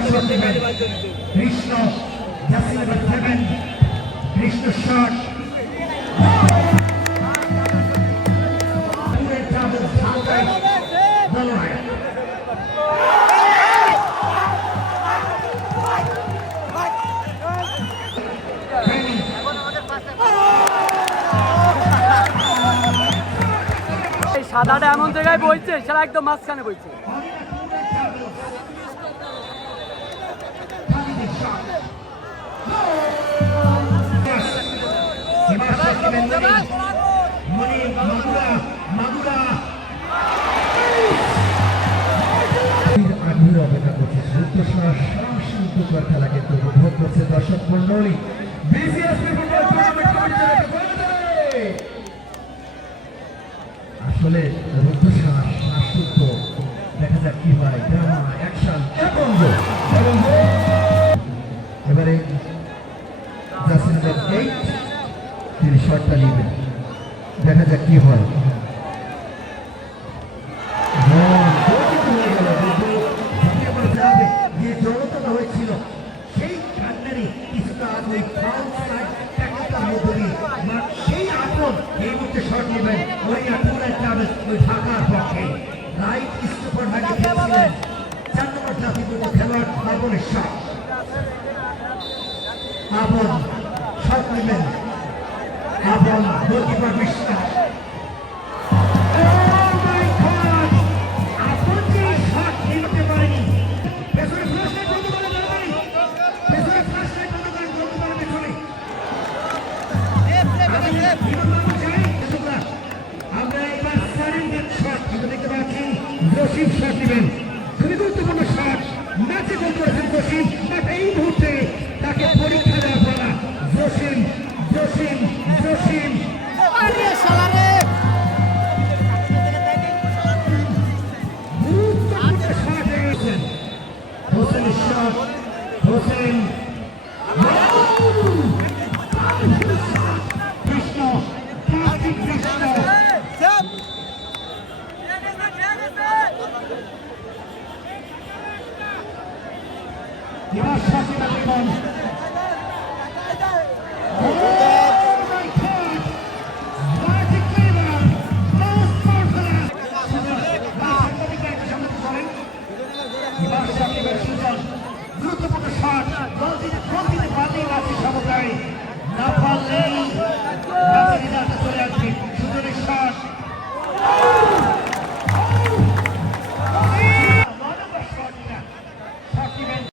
দর্শক নেবেন Krishna jersey number 7 Krishna shot সাদাটা এমন জায়গায় বইছে সেটা একদম মাঝখানে বইছে। অপেক্ষা করছে খেলা কিন্তু উপভোগ করছে দর্শক মন্ডলী। আসলে রুদ্ধশ্বাস শ্বাসযুদ্ধ দেখা যাক কি হয়। ড্রামা অ্যাকশন এবারে জার্সি নাম্বার 8 তিনি শটটা নেবেন, দেখা যাক কি হয়। যে জড়তা হয়েছিল সেই কান্নারি কিছুটা সেই আপন এই মুহূর্তে শট নেবেন ওই ওই ঢাকার পক্ষে রাইট স্টপার ভাগে খেলছিলেন 4 নম্বর জাতীয় খেলোয়াড় আপনের শট। আপন শট নেবেন, আপন গোলকিপার বিশ্বাস আমরা এবার সারেন্ডার শট দেখতে পাচ্ছি। জসিম শট নেবেন, খুবই গুরুত্বপূর্ণ শট, ম্যাচে গোল করেছেন জসিম। এই মুহূর্তে তাকে পরীক্ষা দেওয়া পড়া জসিম জসিম জসিম গুরুত্বপূর্ণ শট হয়েছেন হোসেনের শট। হোসেন এবার